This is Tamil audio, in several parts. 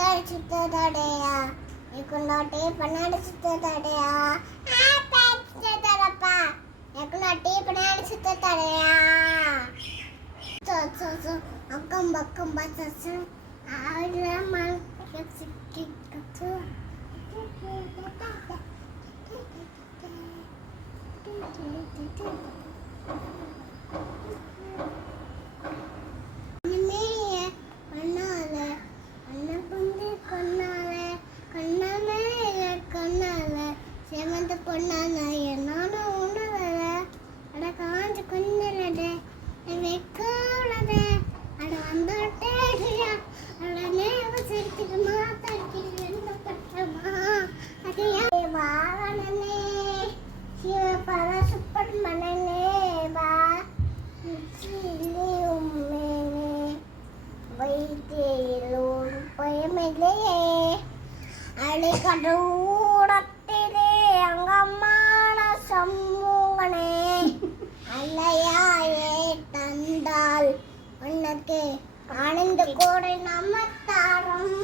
അടിച്ചിട്ടതടയാ ഈ കൊണ്ടോട്ടെ പണടിച്ചിട്ടതടയാ ആപ്പടിച്ചിട്ടതടപ്പാ എക്കണോട്ടെ പണടിച്ചിട്ടതടയാ സോ അക്കം ബക്കം ബസസ് ആരമാൻ കിക്കിക്കു பொண்ணான நானும் உணவல அட காஞ்ச குஞ்சலடே வெக்காவலதே அட வந்தோட்டே அட நேவ செத்துக்கு மாத்தாக்கி என்ன பட்டமா அதையா வாவனனே சிவ பரசுப்பட் மனனே வா சிலி உம்மேனே வைத்தேலோடு பயமில்லே அடை கடவுடத்திலே அங்கம்மான சமூகனே அல்லையாயே தந்தால் உனக்கு ஆனந்த கோடை நமத்தாரம்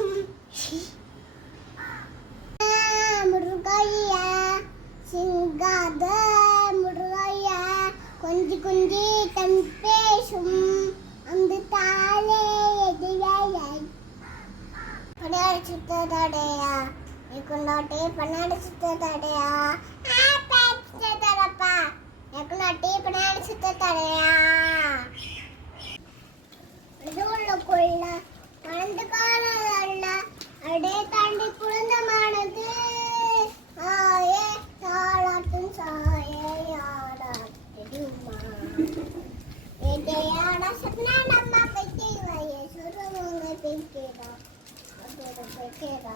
முருகையா சிங்காத முருகையா கொஞ்சி கொஞ்சி தன் பேசும் அந்த தாலே எதிராயை பணடிச்சிட்டதடயா ഈ കൊണ്ടോട്ടെ പണടിച്ചിട്ടതടയാ ആപ്പടിച്ചിട്ടതടപ്പാ എക്കണോട്ടെ പണടിച്ചിട്ടതടയാ ഇതുള്ള കൊള്ള പണ്ട് കാലല്ല അടേ താണ്ടി കുളന്തമാണത് ആയേ താളാട്ടും സായയാടാട്ടിടുമാ ഏതയാട സ്വപ്നമ്മ പെറ്റിവയെ സുരമുങ്ങ പെറ്റിട പെറ്റിട